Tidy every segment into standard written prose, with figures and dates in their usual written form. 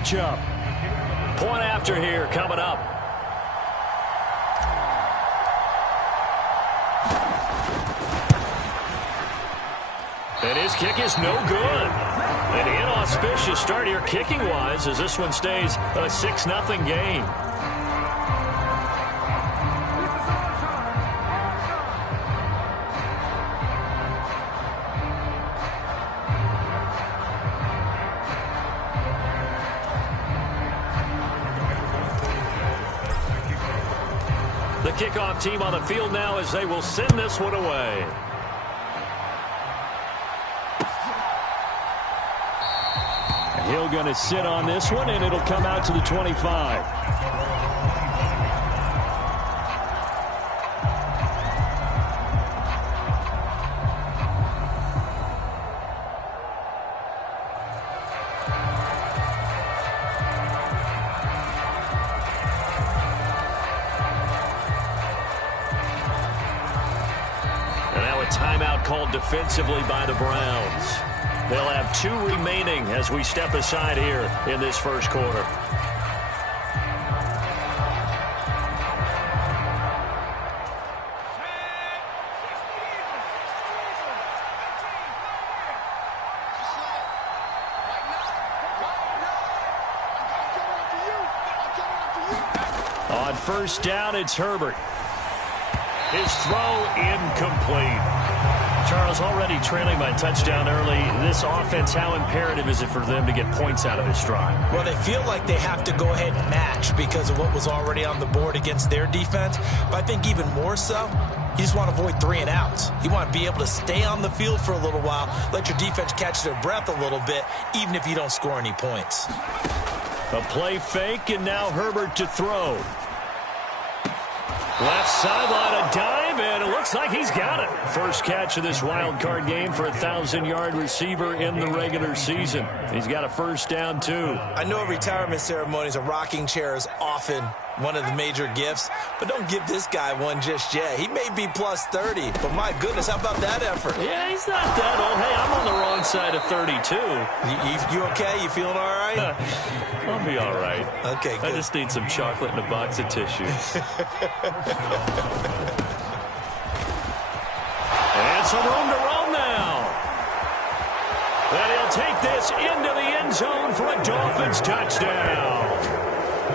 matchup. Point after here coming up. And his kick is no good. An inauspicious start here kicking-wise as this one stays a 6-0 game. The kickoff team on the field now as they will send this one away. Hill going to sit on this one, and it'll come out to the 25. And now a timeout called defensively by the Browns. They'll have 2 remaining as we step aside here in this first quarter. On first down, it's Herbert. His throw incomplete. Charles, already trailing by touchdown early. This offense, how imperative is it for them to get points out of this drive? Well, they feel like they have to go ahead and match because of what was already on the board against their defense. But I think even more so, you just want to avoid 3 and outs. You want to be able to stay on the field for a little while, let your defense catch their breath a little bit, even if you don't score any points. A play fake, and now Herbert to throw. Left sideline, a dive, and it looks like he's got it. First catch of this wild card game for a 1,000-yard receiver in the regular season. He's got a first down, too. I know retirement ceremonies, a rocking chair is often one of the major gifts, but don't give this guy one just yet. He may be plus 30, but my goodness, how about that effort? Yeah, he's not that old. Hey, I'm on the wrong side of 32. You okay? You feeling all right? I'll be all right. Okay, good. I just need some chocolate and a box of tissues. And some room to roam now. And he'll take this into the end zone for a Dolphins touchdown.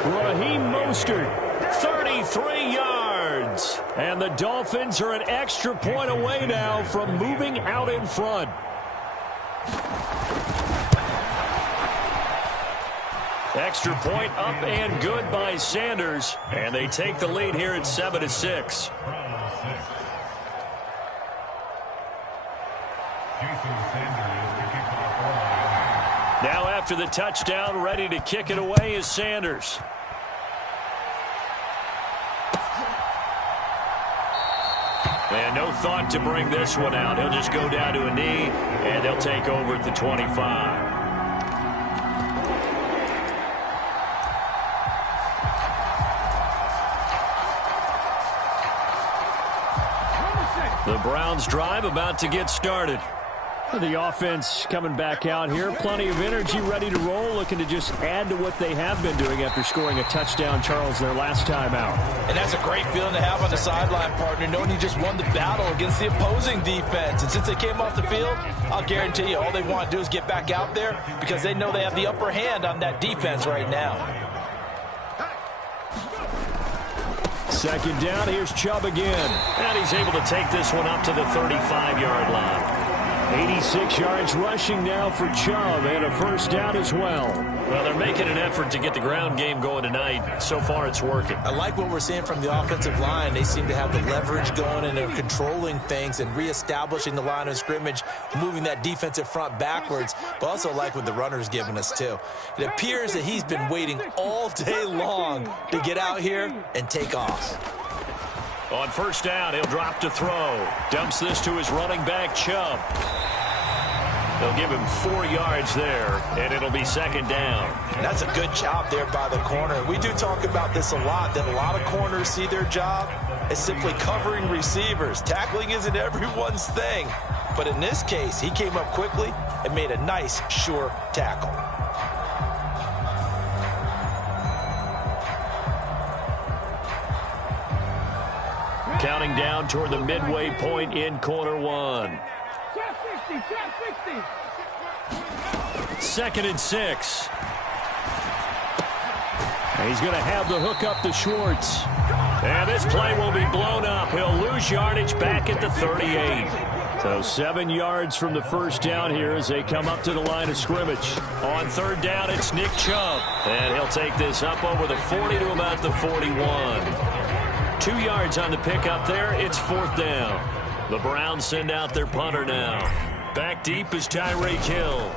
Raheem Mostert, 33 yards. And the Dolphins are an extra point away now from moving out in front. Extra point up and good by Sanders. And they take the lead here at 7-6. Now after the touchdown, ready to kick it away is Sanders. And no thought to bring this one out. He'll just go down to a knee, and they'll take over at the 25. The Browns drive about to get started. The offense coming back out here. Plenty of energy, ready to roll, looking to just add to what they have been doing after scoring a touchdown, Charles, their last time out. And that's a great feeling to have on the sideline, partner, knowing you just won the battle against the opposing defense. And since they came off the field, I'll guarantee you all they want to do is get back out there because they know they have the upper hand on that defense right now. Second down, here's Chubb again. And he's able to take this one up to the 35-yard line. 86 yards rushing now for Chubb, and a first down as well. Well, they're making an effort to get the ground game going tonight. So far, it's working. I like what we're seeing from the offensive line. They seem to have the leverage going, and they're controlling things and reestablishing the line of scrimmage, moving that defensive front backwards, but also like what the runner's giving us, too. It appears that he's been waiting all day long to get out here and take off. On first down, he'll drop to throw. Dumps this to his running back, Chubb. They'll give him 4 yards there, and it'll be second down. That's a good job there by the corner. We do talk about this a lot, that a lot of corners see their job as simply covering receivers. Tackling isn't everyone's thing. But in this case, he came up quickly and made a nice, sure tackle. Counting down toward the midway point in quarter one. 2nd and 6. He's going to have the hook up to Schwartz. And this play will be blown up. He'll lose yardage back at the 38. So 7 yards from the first down here as they come up to the line of scrimmage. On 3rd down, it's Nick Chubb. And he'll take this up over the 40 to about the 41. 2 yards on the pickup there. It's 4th down. The Browns send out their punter now. Back deep is Tyreek Hill.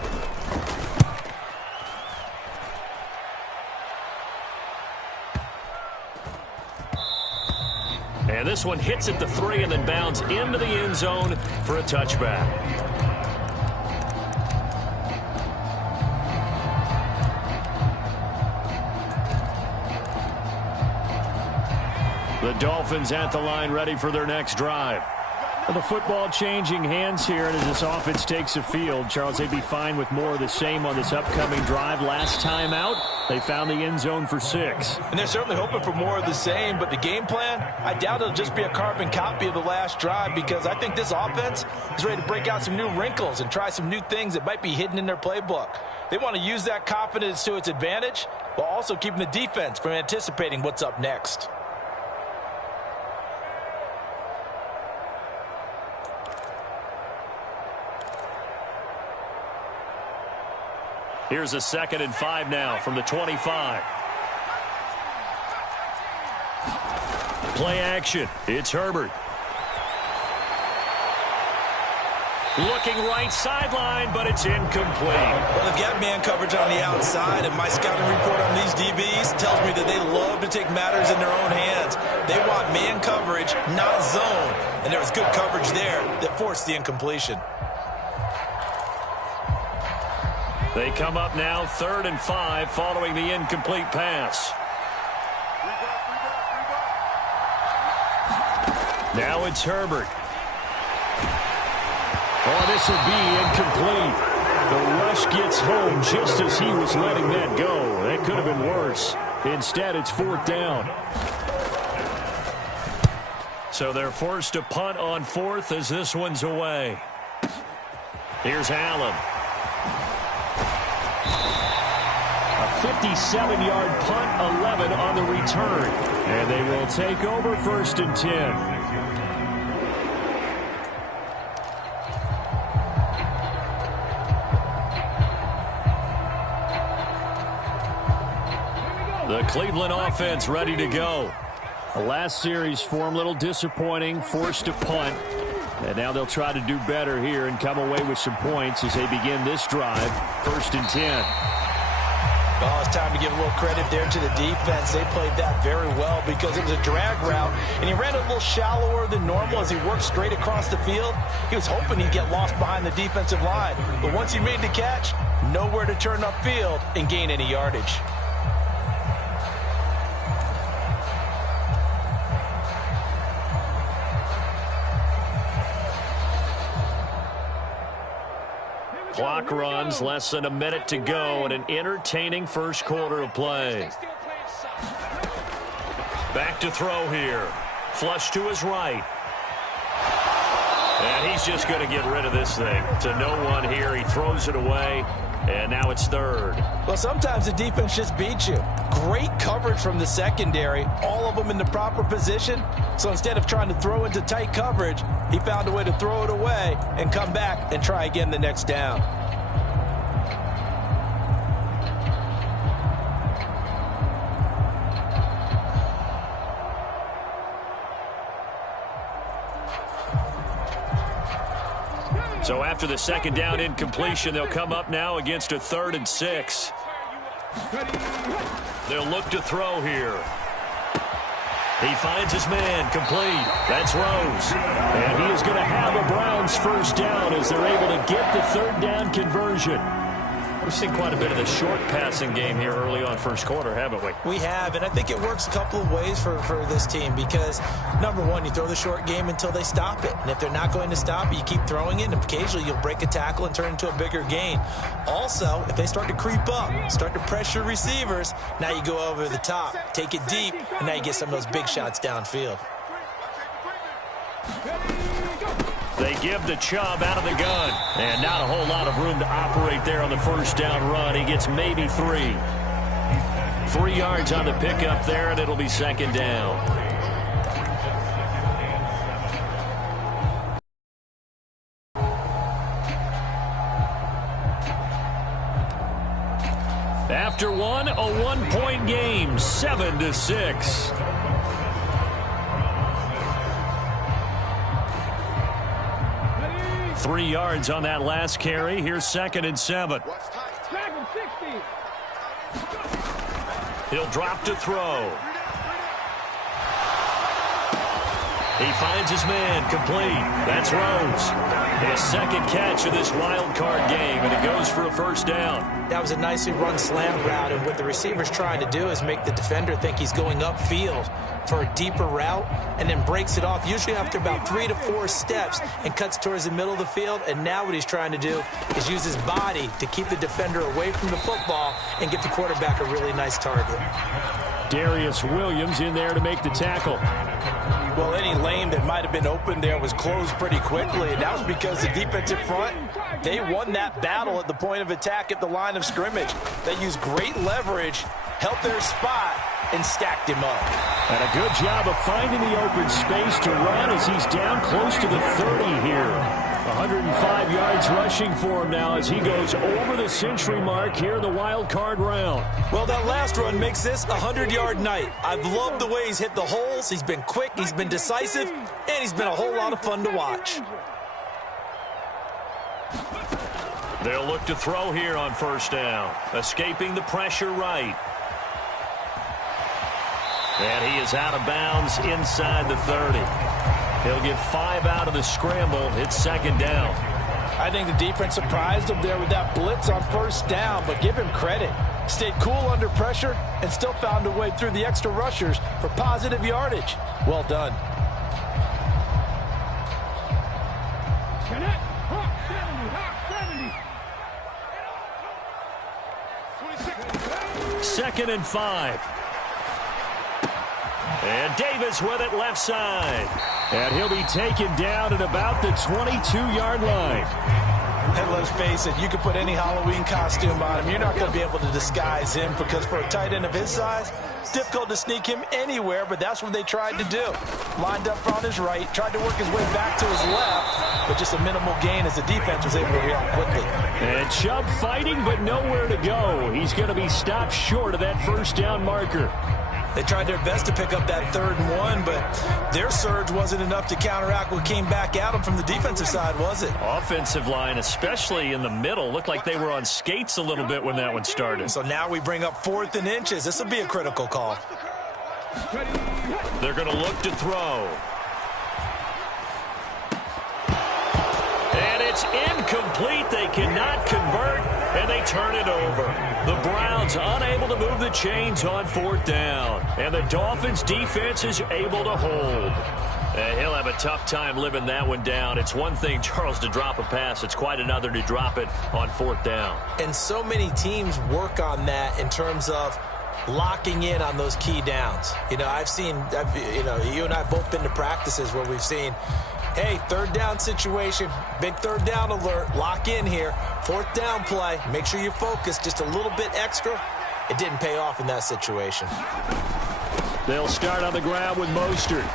And this one hits at the 3 and then bounds into the end zone for a touchback. The Dolphins at the line ready for their next drive. Well, the football changing hands here, and as this offense takes the field, Charles, they'd be fine with more of the same on this upcoming drive. Last time out, they found the end zone for 6. And they're certainly hoping for more of the same, but the game plan, I doubt it'll just be a carbon copy of the last drive, because I think this offense is ready to break out some new wrinkles and try some new things that might be hidden in their playbook. They want to use that confidence to its advantage while also keeping the defense from anticipating what's up next. Here's a 2nd and 5 now from the 25. Play action. It's Herbert. Looking right sideline, but it's incomplete. Well, they've got man coverage on the outside, and my scouting report on these DBs tells me that they love to take matters in their own hands. They want man coverage, not zone. And there was good coverage there that forced the incompletion. They come up now 3rd and 5 following the incomplete pass. Now it's Herbert. Oh, this will be incomplete. The rush gets home just as he was letting that go. That could have been worse. Instead, it's 4th down. So they're forced to punt on 4th as this one's away. Here's Allen. 57-yard punt, 11 on the return. And they will take over 1st and 10. The Cleveland offense ready to go. The last series for them, a little disappointing, forced to punt. And now they'll try to do better here and come away with some points as they begin this drive, 1st and 10. Oh, it's time to give a little credit there to the defense. They played that very well because it was a drag route, and he ran a little shallower than normal as he worked straight across the field. He was hoping he'd get lost behind the defensive line, but once he made the catch, nowhere to turn upfield and gain any yardage. Clock runs, less than a minute to go, and an entertaining first quarter of play. Back to throw here. Flush to his right. And he's just going to get rid of this thing. To no one here. He throws it away, and now it's 3rd. Well, sometimes the defense just beats you. Great coverage from the secondary, all of them in the proper position. So instead of trying to throw into tight coverage, he found a way to throw it away and come back and try again the next down. So after the 2nd down incompletion, they'll come up now against a 3rd and 6. They'll look to throw here. He finds his man, complete. That's Rose. And he is going to have a Browns first down as they're able to get the 3rd down conversion. We've seen quite a bit of the short passing game here early on first quarter, haven't we? We have, and I think it works a couple of ways for this team because, number one, you throw the short game until they stop it. And if they're not going to stop it, you keep throwing it, and occasionally you'll break a tackle and turn into a bigger gain. Also, if they start to creep up, start to pressure receivers, now you go over the top, take it deep, and now you get some of those big shots downfield. They give the Chubb out of the gun. And not a whole lot of room to operate there on the first down run. He gets maybe 3. 3 yards on the pickup there, and it'll be second down. After one, a 1-point game, 7-6. Three yards on that last carry. Here's 2nd and 7. He'll drop to throw. He finds his man, complete. That's Rose. His second catch of this wild card game, and it goes for a first down. That was a nicely run slant route, and what the receiver's trying to do is make the defender think he's going upfield for a deeper route, and then breaks it off, usually after about 3 to 4 steps, and cuts towards the middle of the field. And now what he's trying to do is use his body to keep the defender away from the football and get the quarterback a really nice target. Darius Williams in there to make the tackle. Well, any lane that might have been open there was closed pretty quickly, and that was because the defensive front, they won that battle at the point of attack at the line of scrimmage. They used great leverage, held their spot, and stacked him up. And a good job of finding the open space to run as he's down close to the 30 here. 105 yards rushing for him now as he goes over the century mark here in the wild card round. Well, that last run makes this a 100-yard night. I've loved the way he's hit the holes. He's been quick, he's been decisive, and he's been a whole lot of fun to watch. They'll look to throw here on first down. Escaping the pressure right. And he is out of bounds inside the 30. He'll get 5 out of the scramble. It's second down. I think the defense surprised him there with that blitz on first down, but give him credit. Stayed cool under pressure and still found a way through the extra rushers for positive yardage. Well done. Second and 5. And Davis with it left side. And he'll be taken down at about the 22-yard line. And let's face it, you can put any Halloween costume on him. You're not going to be able to disguise him because for a tight end of his size, it's difficult to sneak him anywhere, but that's what they tried to do. Lined up on his right, tried to work his way back to his left, but just a minimal gain as the defense was able to react quickly. And Chubb fighting, but nowhere to go. He's going to be stopped short of that first down marker. They tried their best to pick up that 3rd and 1, but their surge wasn't enough to counteract what came back at them from the defensive side, was it? Offensive line, especially in the middle, looked like they were on skates a little bit when that one started. So now we bring up 4th and inches. This will be a critical call. They're going to look to throw. And it's incomplete. They cannot convert, and they turn it over. The Browns unable to move the chains on 4th down. And the Dolphins' defense is able to hold. And he'll have a tough time living that one down. It's one thing, Charles, to drop a pass. It's quite another to drop it on 4th down. And so many teams work on that in terms of locking in on those key downs. You know, you and I have both been to practices where we've seen, hey, 3rd down situation, big 3rd down alert, lock in here, 4th down play, make sure you focus just a little bit extra. It didn't pay off in that situation. They'll start on the ground with Mostert.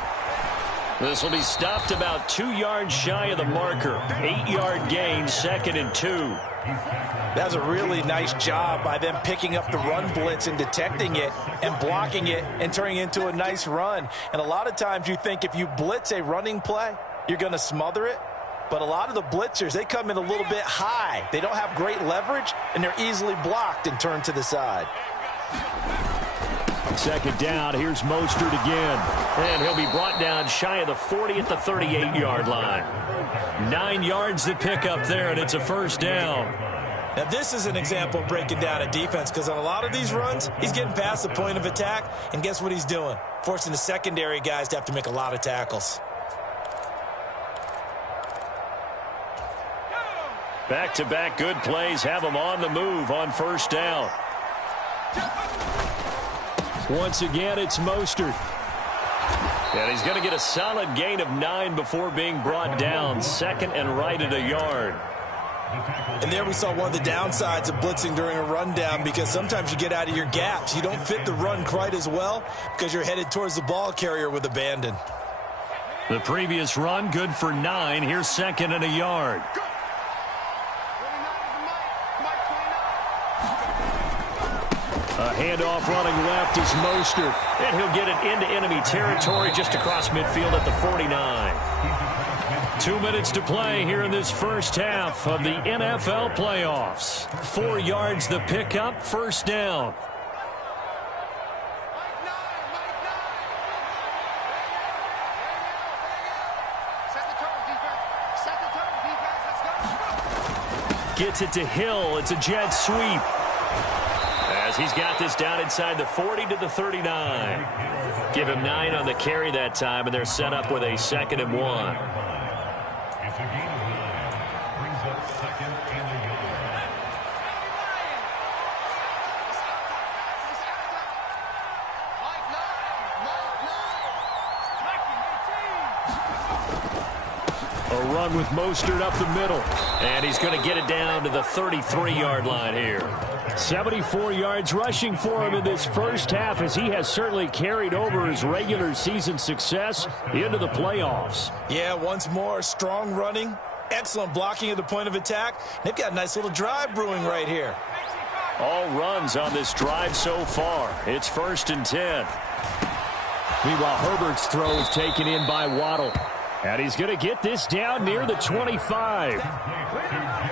This will be stopped about 2 yards shy of the marker. 8-yard gain, 2nd and 2. That's a really nice job by them picking up the run blitz and detecting it and blocking it and turning it into a nice run. And a lot of times you think if you blitz a running play, you're going to smother it. But a lot of the blitzers, they come in a little bit high. They don't have great leverage, and they're easily blocked and turned to the side. Second down, here's Mostert again. And he'll be brought down shy of the 40 at the 38-yard line. 9 yards to pick up there, and it's a first down. Now, this is an example of breaking down a defense because on a lot of these runs, he's getting past the point of attack, and guess what he's doing? Forcing the secondary guys to have to make a lot of tackles. Back-to-back good plays have them on the move on first down. Once again, it's Mostert. And he's going to get a solid gain of 9 before being brought down. 2nd and right at a yard. And there we saw one of the downsides of blitzing during a rundown, because sometimes you get out of your gaps. You don't fit the run quite as well because you're headed towards the ball carrier with abandon. The previous run good for 9. Here's 2nd and a yard. A handoff running left is Mostert. And he'll get it into enemy territory just across midfield at the 49. 2 minutes to play here in this first half of the NFL playoffs. 4 yards the pickup, first down. Gets it to Hill. It's a jet sweep. As he's got this down inside the 40 to the 39. Give him 9 on the carry that time, and they're set up with a 2nd and 1. A run with Mostert up the middle. And he's going to get it down to the 33-yard line here. 74 yards rushing for him in this first half, as he has certainly carried over his regular season success into the playoffs. Yeah, once more, strong running, excellent blocking at the point of attack. They've got a nice little drive brewing right here. All runs on this drive so far. It's 1st and 10. Meanwhile, Herbert's throw is taken in by Waddle. And he's going to get this down near the 25.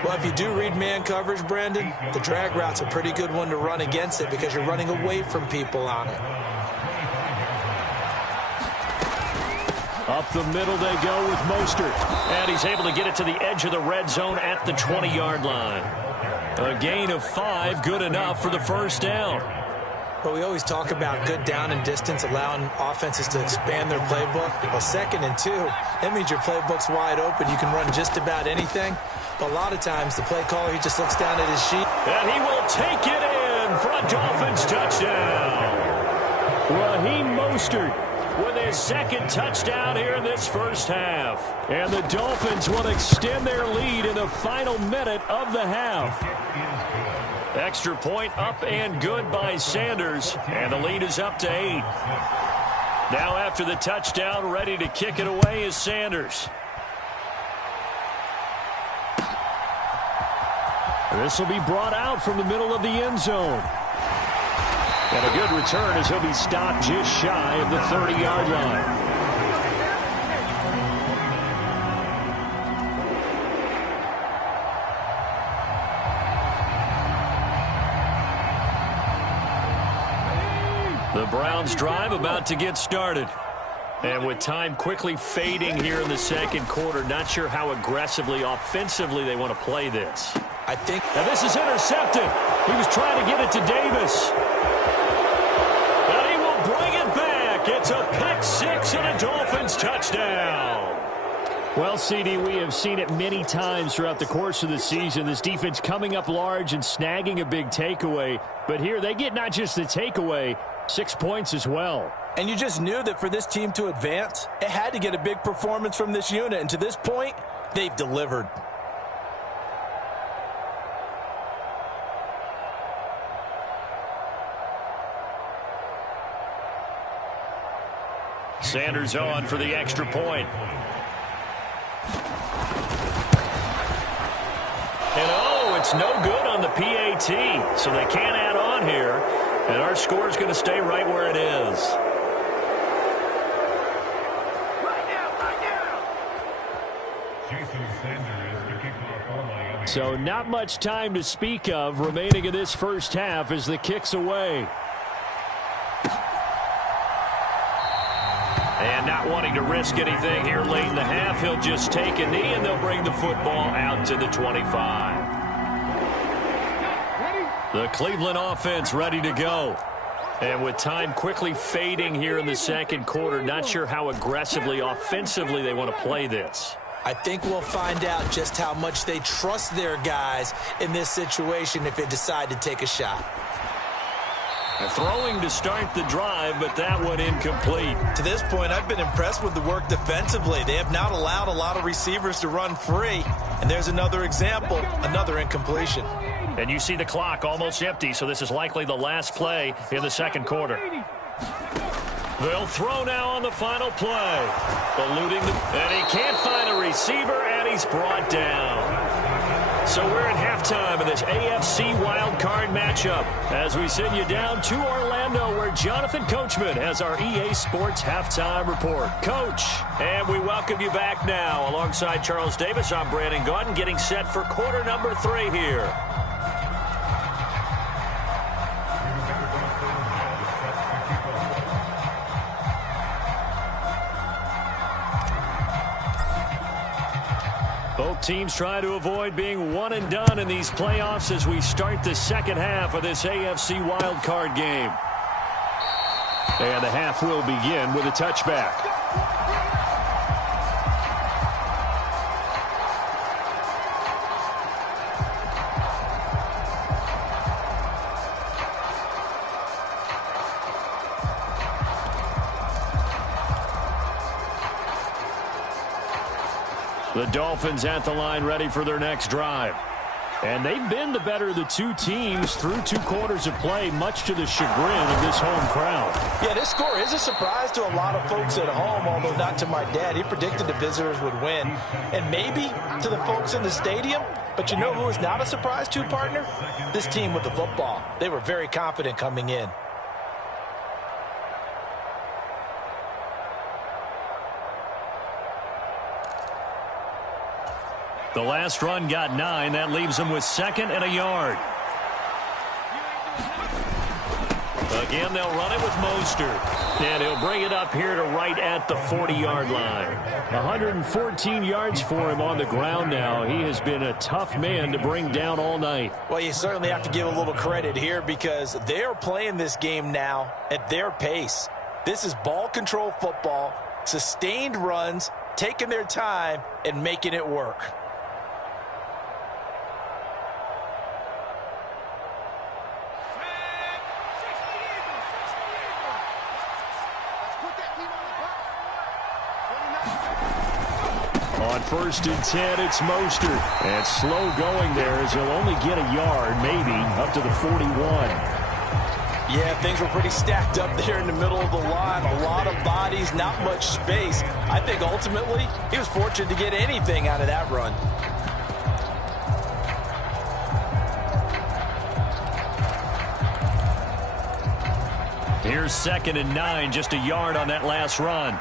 Well, if you do read man coverage, Brandon, the drag route's a pretty good one to run against it because you're running away from people on it. Up the middle they go with Mostert. And he's able to get it to the edge of the red zone at the 20-yard line. A gain of 5, good enough for the first down. But we always talk about good down and distance, allowing offenses to expand their playbook. Well, 2nd and 2, that means your playbook's wide open. You can run just about anything. But a lot of times, the play caller, he just looks down at his sheet. And he will take it in for a Dolphins touchdown. Raheem Mostert with his 2nd touchdown here in this first half. And the Dolphins will extend their lead in the final minute of the half. Extra point up and good by Sanders, and the lead is up to 8. Now after the touchdown, ready to kick it away is Sanders. This will be brought out from the middle of the end zone. And a good return as he'll be stopped just shy of the 30-yard line. The Browns drive about to get started. And with time quickly fading here in the second quarter, not sure how aggressively, offensively they want to play this. And this is intercepted. He was trying to get it to Davis. And he will bring it back. It's a pick 6 and a Dolphins touchdown. Well, CD, we have seen it many times throughout the course of the season. This defense coming up large and snagging a big takeaway. But here they get not just the takeaway, 6 points as well. And you just knew that for this team to advance, it had to get a big performance from this unit. And to this point, they've delivered. Sanders on for the extra point. And oh, it's no good on the PAT. So they can't add on here. And our score is going to stay right where it is. So not much time to speak of remaining in this first half as the kick's away. And not wanting to risk anything here late in the half, he'll just take a knee and they'll bring the football out to the 25. The Cleveland offense ready to go. And with time quickly fading here in the second quarter, not sure how aggressively, offensively they want to play this. I think we'll find out just how much they trust their guys in this situation if they decide to take a shot. Throwing to start the drive, but that one incomplete. To this point, I've been impressed with the work defensively. They have not allowed a lot of receivers to run free. And there's another example, another incompletion. And you see the clock almost empty, so this is likely the last play in the second quarter. They'll throw now on the final play. Eluding, and he can't find a receiver, and he's brought down. So we're at halftime in this AFC wildcard matchup as we send you down to Orlando where Jonathan Coachman has our EA Sports halftime report. Coach, and we welcome you back now. Alongside Charles Davis, I'm Brandon Gaudin getting set for quarter number 3 here. Both teams try to avoid being one and done in these playoffs as we start the second half of this AFC wildcard game. And the half will begin with a touchback. The Dolphins at the line ready for their next drive. And they've been the better of the two teams through 2 quarters of play, much to the chagrin of this home crowd. Yeah, this score is a surprise to a lot of folks at home, although not to my dad. He predicted the visitors would win. And maybe to the folks in the stadium. But you know who is not a surprise to, partner? This team with the football. They were very confident coming in. The last run got 9. That leaves them with 2nd and a yard. Again, they'll run it with Mostert. And he'll bring it up here to right at the 40-yard line. 114 yards for him on the ground now. He has been a tough man to bring down all night. Well, you certainly have to give a little credit here because they're playing this game now at their pace. This is ball control football, sustained runs, taking their time, and making it work. On 1st and 10, it's Mostert. And slow going there as he'll only get a yard, maybe, up to the 41. Yeah, things were pretty stacked up there in the middle of the line. A lot of bodies, not much space. I think ultimately he was fortunate to get anything out of that run. Here's 2nd and 9, just a yard on that last run.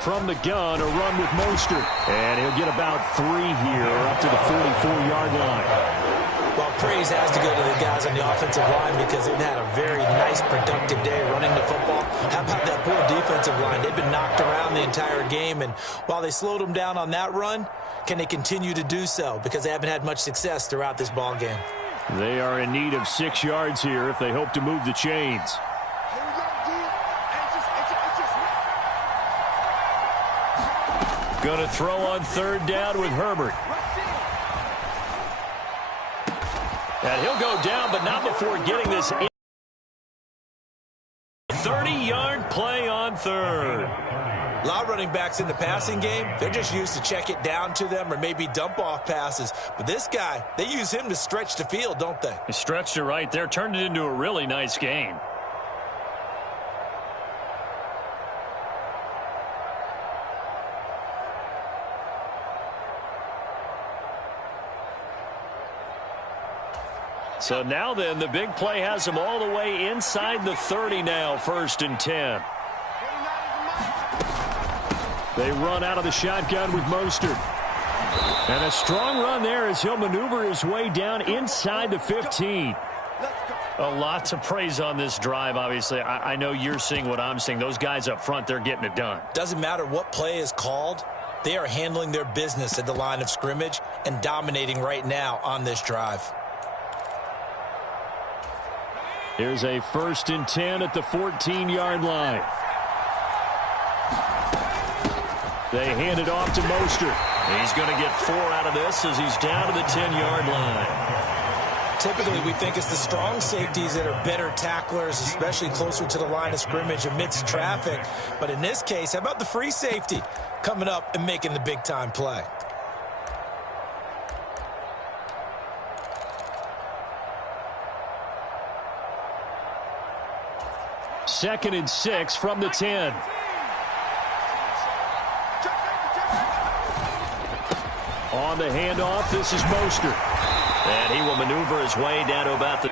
From the gun, a run with Mostert. And he'll get about 3 here, up to the 44-yard line. Well, praise has to go to the guys on the offensive line because they've had a very nice, productive day running the football. How about that poor defensive line? They've been knocked around the entire game, and while they slowed them down on that run, can they continue to do so? Because they haven't had much success throughout this ball game. They are in need of 6 yards here if they hope to move the chains. Going to throw on 3rd down with Herbert. And he'll go down, but not before getting this in. 30-yard play on 3rd. A lot of running backs in the passing game, they're just used to check it down to them or maybe dump off passes. But this guy, they use him to stretch the field, don't they? He stretched it right there, turned it into a really nice game. So now then, the big play has him all the way inside the 30 now, 1st and 10. They run out of the shotgun with Mostert. And a strong run there as he'll maneuver his way down inside the 15. A lot to praise on this drive, obviously. I know you're seeing what I'm seeing. Those guys up front, they're getting it done. Doesn't matter what play is called. They are handling their business at the line of scrimmage and dominating right now on this drive. Here's a 1st and 10 at the 14-yard line. They hand it off to Mostert. He's going to get 4 out of this as he's down to the 10-yard line. Typically, we think it's the strong safeties that are better tacklers, especially closer to the line of scrimmage amidst traffic. But in this case, how about the free safety coming up and making the big-time play? Second and 6 from the 10. On the handoff, this is Mostert. And he will maneuver his way down to about the